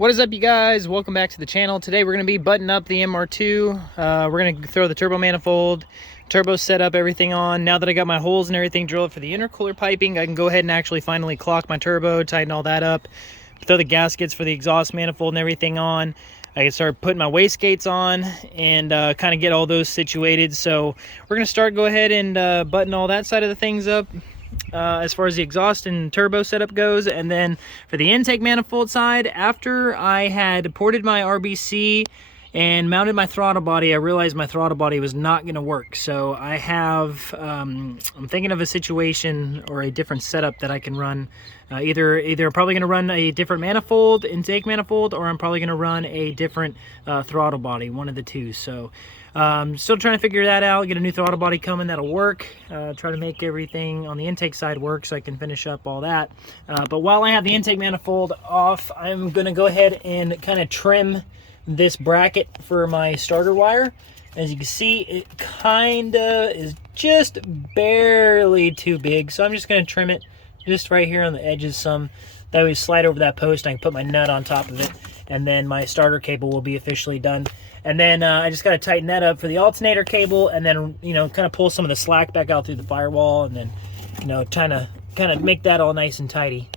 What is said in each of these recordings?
What is up, you guys? Welcome back to the channel. Today we're going to be buttoning up the MR2. We're going to throw the turbo manifold, turbo set up, everything on. Now that I got my holes and everything drilled for the intercooler piping, I can go ahead and actually finally clock my turbo, tighten all that up, throw the gaskets for the exhaust manifold and everything on. I can start putting my wastegates on and kind of get all those situated. So we're going to go ahead and button all that side of the things up. As far as the exhaust and turbo setup goes. And then for the intake manifold side, after I had ported my RBC and mounted my throttle body, I realized my throttle body was not going to work. So I have, I'm thinking of a situation or a different setup that I can run. Either I'm probably going to run a different manifold, intake manifold, or I'm probably going to run a different throttle body, one of the two. So still trying to figure that out, get a new throttle body coming that'll work, try to make everything on the intake side work so I can finish up all that. But while I have the intake manifold off, I'm going to go ahead and kind of trim this bracket for my starter wire. As you can see, it kind of is just barely too big, so I'm just going to trim it just right here on the edges some. That way, slide over that post, I can put my nut on top of it, and then my starter cable will be officially done. And then I just got to tighten that up for the alternator cable, and then, you know, kind of pull some of the slack back out through the firewall, and then, you know, kind of make that all nice and tidy.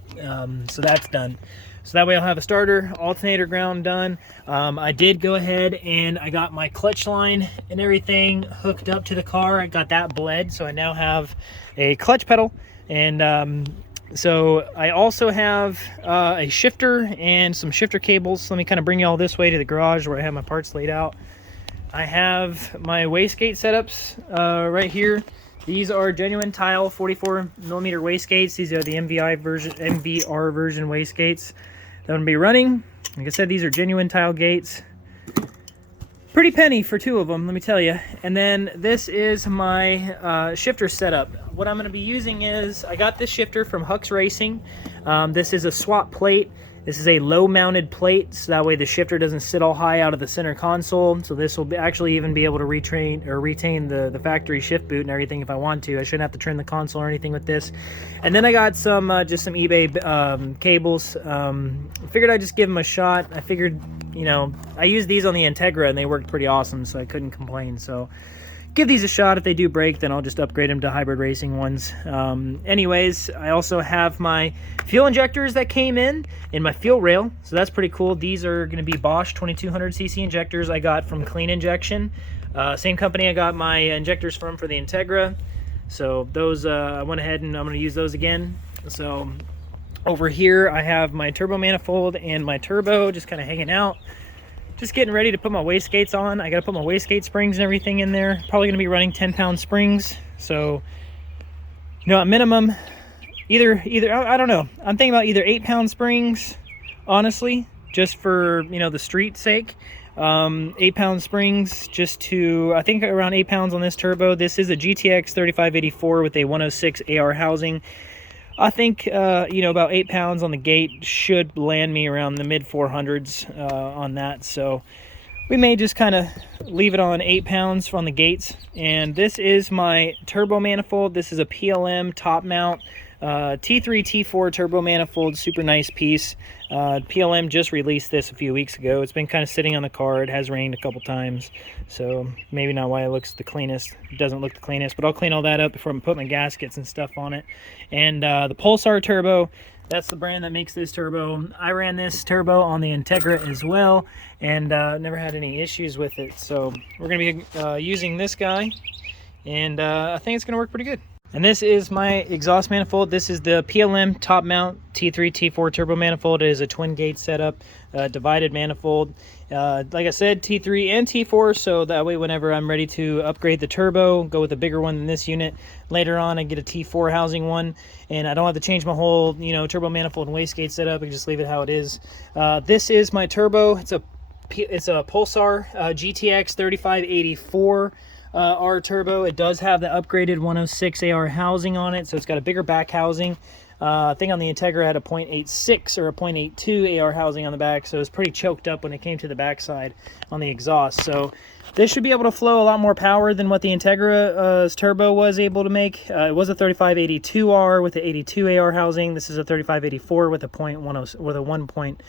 So that's done. So that way I'll have a starter, alternator ground done. I did go ahead and I got my clutch line and everything hooked up to the car. I got that bled, so I now have a clutch pedal. And so I also have a shifter and some shifter cables. So let me kind of bring you all this way to the garage where I have my parts laid out. I have my wastegate setups right here. These are genuine tile 44mm wastegates. These are the MVR version wastegates that I'm going to be running. Like I said, these are genuine tile gates. Pretty penny for two of them, let me tell you. And then this is my shifter setup. What I'm going to be using is, I got this shifter from Hux Racing. This is a swap plate. This is a low mounted plate, so that way the shifter doesn't sit all high out of the center console. So this will actually even be able to retain the factory shift boot and everything if I want to. I shouldn't have to trim the console or anything with this. And then I got some just some eBay cables. Figured I'd just give them a shot. I figured, you know, I used these on the Integra and they worked pretty awesome, so I couldn't complain. So give these a shot. If they do break, then I'll just upgrade them to hybrid racing ones. Anyways, I also have my fuel injectors that came in my fuel rail, so that's pretty cool. These are going to be Bosch 2200cc injectors I got from Clean Injection. Same company I got my injectors from for the Integra. So those, I went ahead and I'm going to use those again. So over here I have my turbo manifold and my turbo just kind of hanging out. Just getting ready to put my wastegates on. I got to put my wastegate springs and everything in there. Probably going to be running 10-pound springs. So, you know, at minimum, either I don't know. I'm thinking about either 8-pound springs, honestly, just for, you know, the street sake. 8-pound springs, just to, I think around 8 pounds on this turbo. This is a GTX 3584 with a 106 AR housing. I think, you know, about 8 pounds on the gate should land me around the mid 400s on that. So we may just kind of leave it on 8 pounds on the gates. And this is my turbo manifold. This is a PLM top mount T3 T4 turbo manifold, super nice piece. PLM just released this a few weeks ago. It's been kind of sitting on the car. It has rained a couple times, so maybe not why it looks the cleanest. It doesn't look the cleanest, but I'll clean all that up before I put my gaskets and stuff on it. And the Pulsar turbo, that's the brand that makes this turbo. I ran this turbo on the Integra as well, and never had any issues with it. So we're going to be using this guy, and I think it's going to work pretty good. And this is my exhaust manifold. This is the PLM top mount T3 T4 turbo manifold. It is a twin gate setup, divided manifold. Like I said, T3 and T4, so that way whenever I'm ready to upgrade the turbo, go with a bigger one than this unit. Later on, I get a T4 housing one, and I don't have to change my whole, you know, turbo manifold and wastegate setup. I can just leave it how it is. This is my turbo. It's a Pulsar GTX 3584. R turbo. It does have the upgraded 106 AR housing on it, so it's got a bigger back housing. I think on the Integra had a 0.86 or a 0.82 AR housing on the back, so it was pretty choked up when it came to the backside on the exhaust. So this should be able to flow a lot more power than what the Integra's turbo was able to make. It was a 3582R with the 82 AR housing. This is a 3584 with a 1.0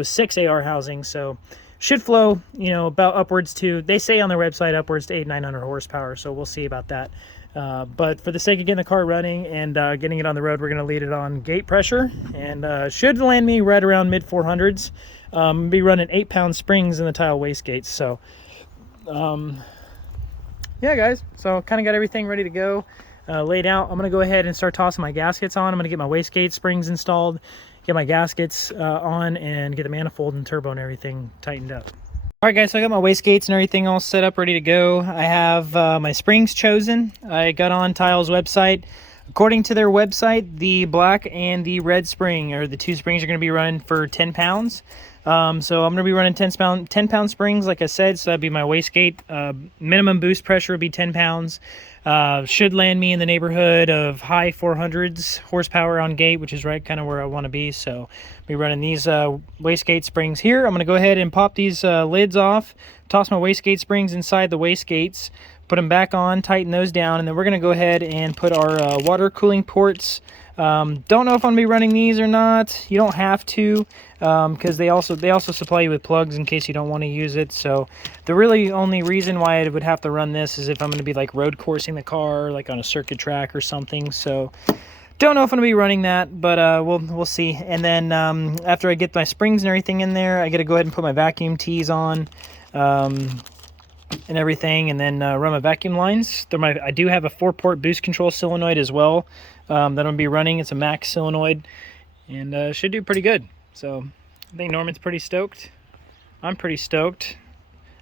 06 AR housing, so should flow, you know, about upwards to, they say on their website, upwards to 800-900 horsepower, so we'll see about that. But for the sake of getting the car running and getting it on the road, we're going to lead it on gate pressure, and should land me right around mid 400s. Be running 8-pound springs in the tile wastegates. So yeah guys, so kind of got everything ready to go, laid out. I'm going to go ahead and start tossing my gaskets on. I'm going to get my wastegate springs installed, get my gaskets on, and get the manifold and turbo and everything tightened up. All right guys, so I got my wastegates and everything all set up, ready to go. I have my springs chosen. I got on Tile's website. According to their website, the black and the red spring, or the two springs, are going to be running for 10 pounds. So I'm going to be running 10-pound springs, like I said, so that'd be my wastegate. Minimum boost pressure would be 10 pounds. Should land me in the neighborhood of high 400s horsepower on gate, which is right kind of where I want to be. So I'll be running these wastegate springs here. I'm going to go ahead and pop these lids off, toss my wastegate springs inside the wastegates, put them back on, tighten those down, and then we're going to go ahead and put our water cooling ports. Don't know if I'm going to be running these or not. You don't have to, because they also supply you with plugs in case you don't want to use it. So the really only reason why I would have to run this is if I'm going to be like road coursing the car, like on a circuit track or something. So don't know if I'm going to be running that, but we'll see. And then after I get my springs and everything in there, I got to go ahead and put my vacuum tees on. And everything, and then run my vacuum lines. I do have a 4-port boost control solenoid as well that I'm going to be running. It's a max solenoid, and should do pretty good. So I think Norman's pretty stoked. I'm pretty stoked.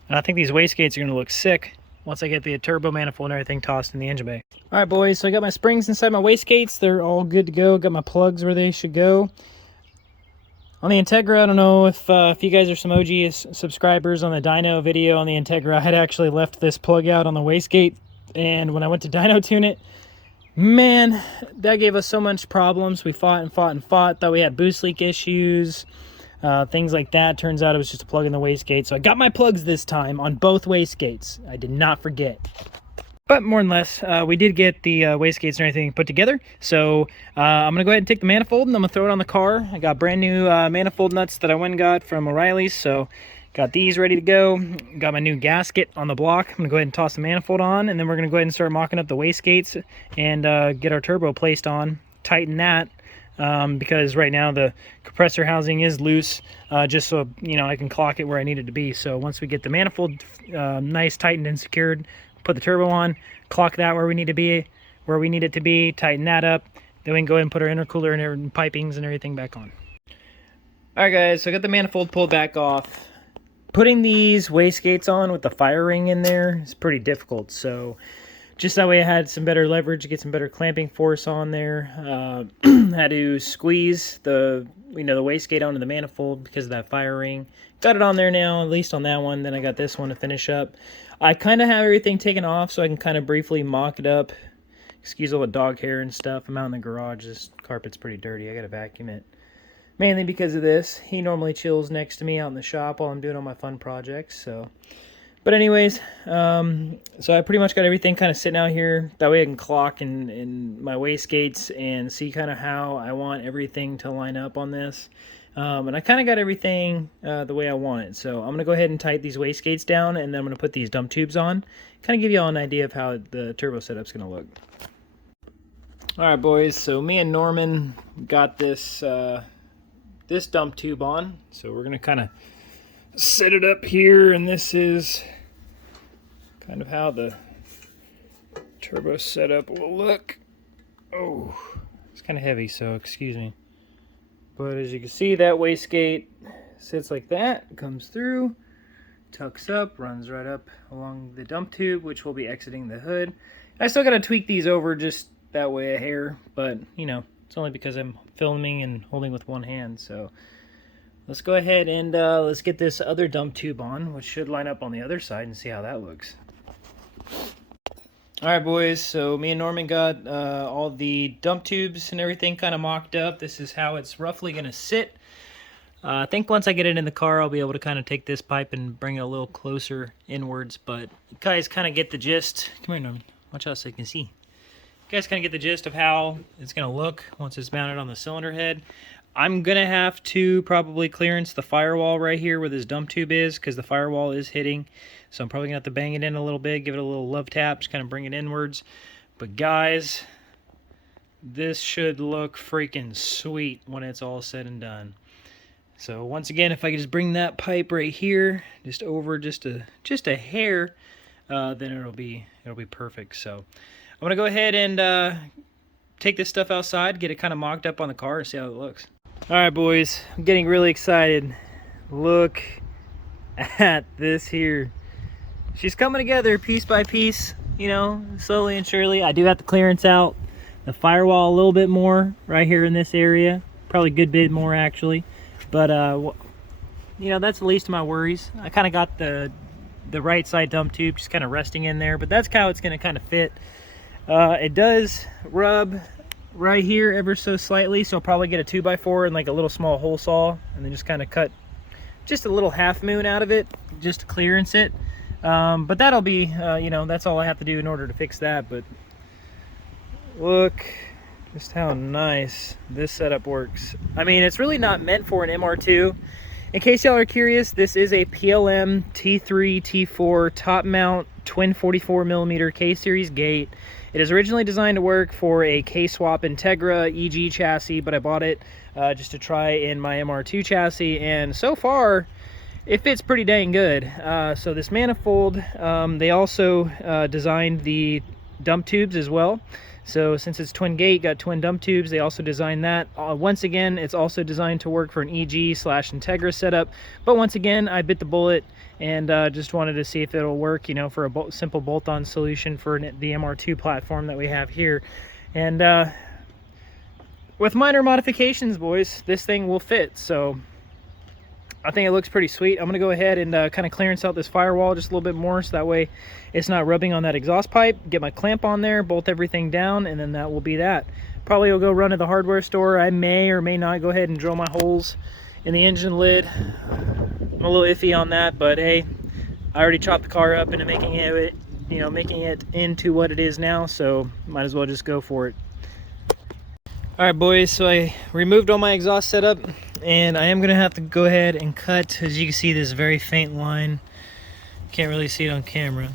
And I think these wastegates are going to look sick once I get the turbo manifold and everything tossed in the engine bay. All right, boys, so I got my springs inside my wastegates. They're all good to go. Got my plugs where they should go. On the Integra, I don't know if you guys are some OG subscribers on the dyno video on the Integra. I had actually left this plug out on the wastegate, and when I went to dyno tune it, man, that gave us so much problems. We fought and fought and fought. Thought we had boost leak issues, things like that. Turns out it was just a plug in the wastegate. So I got my plugs this time on both wastegates. I did not forget. But more than less, we did get the wastegates and everything put together. So I'm going to go ahead and take the manifold and I'm going to throw it on the car. I got brand new manifold nuts that I went and got from O'Reilly's. So got these ready to go. Got my new gasket on the block. I'm going to go ahead and toss the manifold on. And then we're going to go ahead and start mocking up the wastegates and get our turbo placed on. Tighten that. Because right now the compressor housing is loose, just so, you know, I can clock it where I need it to be. So once we get the manifold nice, tightened, and secured, put the turbo on, clock that where we need it to be, tighten that up, then we can go ahead and put our intercooler and pipings and everything back on. Alright guys, so I got the manifold pulled back off. Putting these wastegates on with the fire ring in there is pretty difficult, so just that way I had some better leverage, get some better clamping force on there. Had to squeeze the wastegate onto the manifold because of that fire ring. Got it on there now, at least on that one. Then I got this one to finish up. I kind of have everything taken off so I can kind of briefly mock it up. Excuse all the dog hair and stuff. I'm out in the garage. This carpet's pretty dirty. I got to vacuum it. Mainly because of this. He normally chills next to me out in the shop while I'm doing all my fun projects. But anyways, so I pretty much got everything kind of sitting out here. That way I can clock in my wastegates and see kind of how I want everything to line up on this. And I kind of got everything the way I want it. So I'm going to go ahead and tighten these wastegates down, and then I'm going to put these dump tubes on. Kind of give you all an idea of how the turbo setup's going to look. Alright boys, so me and Norman got this this dump tube on. So we're going to kind of set it up here, and this is kind of how the turbo setup will look. Oh, it's kind of heavy, so excuse me. But as you can see, that wastegate sits like that, comes through, tucks up, runs right up along the dump tube, which will be exiting the hood. I still got to tweak these over just that way a hair, but you know, it's only because I'm filming and holding with one hand. So let's go ahead and let's get this other dump tube on, which should line up on the other side, and see how that looks. Alright boys, so me and Norman got all the dump tubes and everything kind of mocked up. This is how it's roughly going to sit. I think once I get it in the car, I'll be able to kind of take this pipe and bring it a little closer inwards, but you guys kind of get the gist. Come here, Norman. Watch out so you can see. You guys kind of get the gist of how it's going to look once it's mounted on the cylinder head. I'm gonna have to probably clearance the firewall right here where this dump tube is, because the firewall is hitting. So I'm probably gonna have to bang it in a little bit, give it a little love tap, just kind of bring it inwards. But guys, this should look freaking sweet when it's all said and done. So once again, if I could just bring that pipe right here, just over just a hair, then it'll be perfect. So I'm gonna go ahead and take this stuff outside, get it kind of mocked up on the car, and see how it looks. All right, boys, I'm getting really excited. Look at this here. She's coming together piece by piece, you know, slowly and surely. I do have to clearance out the firewall a little bit more right here in this area. Probably a good bit more, actually. But, you know, that's the least of my worries. I kind of got the right side dump tube just kind of resting in there, but that's how it's going to kind of fit. It does rub right here ever so slightly, so I'll probably get a 2x4 and like a little small hole saw and then just kind of cut just a little half moon out of it just to clearance it. But that'll be, you know, that's all I have to do in order to fix that. But look just how nice this setup works. I mean, it's really not meant for an MR2. In case y'all are curious, this is a PLM T3 T4 top mount twin 44mm K-series gate. It is originally designed to work for a kswap Integra EG chassis, but I bought it just to try in my MR2 chassis, and so far it fits pretty dang good. So this manifold, they also designed the dump tubes as well. So since it's twin gate, got twin dump tubes, they also designed that. Once again, it's also designed to work for an EG/Integra setup. But once again, I bit the bullet and just wanted to see if it'll work, you know, for a simple bolt-on solution for the MR2 platform that we have here. And with minor modifications, boys, this thing will fit. So I think it looks pretty sweet. I'm going to go ahead and kind of clearance out this firewall just a little bit more, so that way it's not rubbing on that exhaust pipe. Get my clamp on there, bolt everything down, and then that will be that. Probably will go run to the hardware store. I may or may not go ahead and drill my holes in the engine lid. I'm a little iffy on that, but hey, I already chopped the car up into making it, you know, making it into what it is now, so might as well just go for it. All right, boys, so I removed all my exhaust setup, and I am gonna have to go ahead and cut, as you can see, this very faint line. Can't really see it on camera.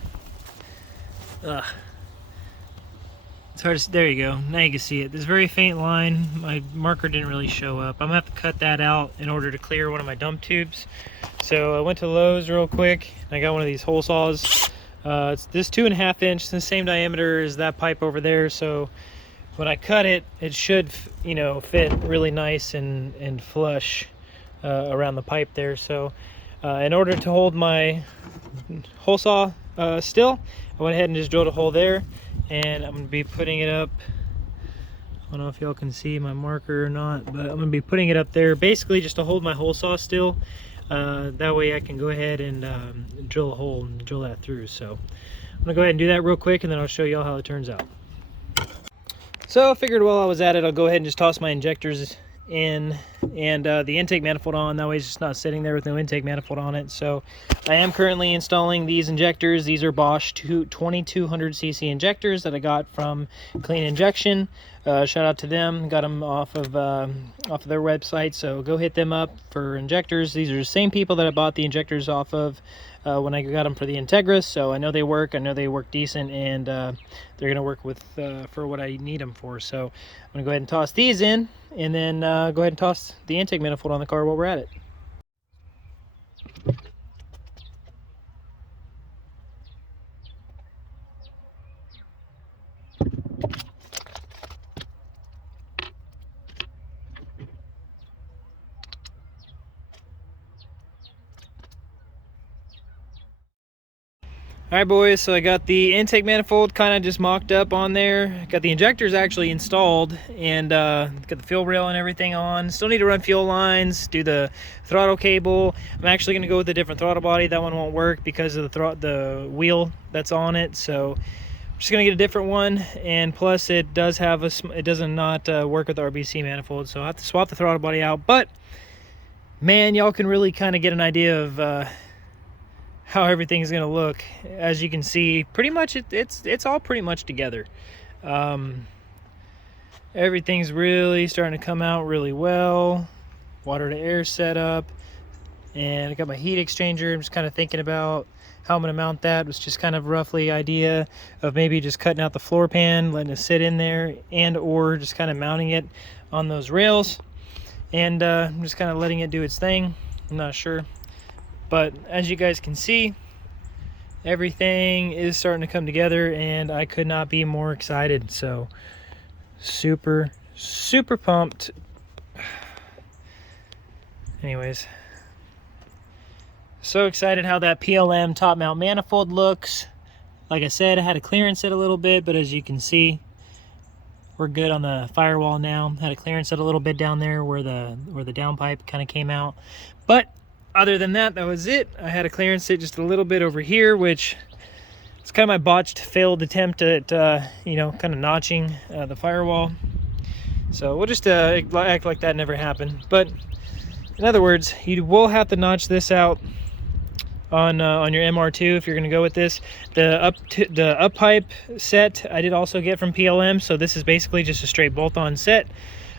It's hard to, there you go, now you can see it. This very faint line, my marker didn't really show up. I'm gonna have to cut that out in order to clear one of my dump tubes. So I went to Lowe's real quick, and I got one of these hole saws. It's this 2.5 inch, the same diameter as that pipe over there, so when I cut it, it should, you know, fit really nice and flush around the pipe there. So in order to hold my hole saw still, I went ahead and just drilled a hole there, and I'm going to be putting it up. I don't know if y'all can see my marker or not, but I'm going to be putting it up there basically just to hold my hole saw still. That way I can go ahead and drill a hole and drill that through. So I'm going to go ahead and do that real quick, and then I'll show y'all how it turns out. So I figured while I was at it, I'll go ahead and just toss my injectors in and the intake manifold on. That way it's just not sitting there with no intake manifold on it. So I am currently installing these injectors. These are Bosch 2200cc injectors that I got from Clean Injection. Shout out to them. Got them off of their website, so go hit them up for injectors. These are the same people that I bought the injectors off of when I got them for the Integra, so I know they work. I know they work decent, and they're going to work with for what I need them for. So I'm going to go ahead and toss these in, and then go ahead and toss the intake manifold on the car while we're at it. Alright, boys, so I got the intake manifold kind of just mocked up on there. Got the injectors actually installed, and got the fuel rail and everything on. Still need to run fuel lines, do the throttle cable. I'm actually going to go with a different throttle body. That one won't work because of the wheel that's on it. So I'm just going to get a different one, and plus it does have it does not work with the RBC manifold, so I'll have to swap the throttle body out. But man, y'all can really kind of get an idea of how everything's gonna look. As you can see, pretty much it's all pretty much together. Everything's really starting to come out really well. Water to air setup, and I got my heat exchanger. I'm just kind of thinking about how I'm going to mount that. It was just kind of roughly idea of maybe just cutting out the floor pan, letting it sit in there, and or just kind of mounting it on those rails, and I'm just kind of letting it do its thing. I'm not sure, but as you guys can see, everything is starting to come together, and I could not be more excited. So super pumped. Anyways, so excited how that PLM top mount manifold looks. Like I said, I had to clearance it a little bit, but as you can see, we're good on the firewall now. Had to clearance it a little bit down there where the downpipe kind of came out, but other than that, that was it. I had to clearance it just a little bit over here, which it's kind of my botched, failed attempt at you know, kind of notching the firewall. So we'll just act like that never happened. But in other words, you will have to notch this out on your MR2 if you're going to go with this. The up pipe set I did also get from PLM, so this is basically just a straight bolt-on set.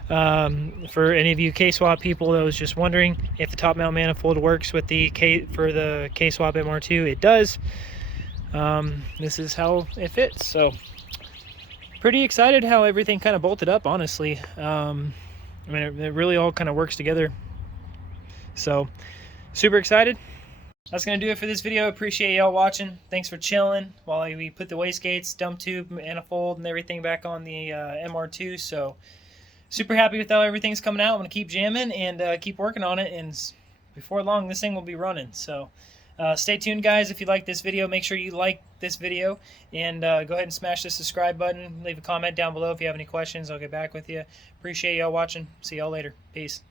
For any of you kswap people that was just wondering if the top mount manifold works with the kswap MR2, it does. This is how it fits. So pretty excited how everything kind of bolted up, honestly. I mean, it really all kind of works together. So super excited. That's gonna do it for this video. Appreciate y'all watching. Thanks for chilling while we put the Wastegates, dump tube, manifold, and everything back on the MR2. So super happy with how everything's coming out. I'm gonna keep jamming and keep working on it, and before long this thing will be running. So stay tuned, guys. If you like this video, make sure you like this video, and go ahead and smash the subscribe button. Leave a comment down below if you have any questions. I'll get back with you. Appreciate y'all watching. See y'all later. Peace.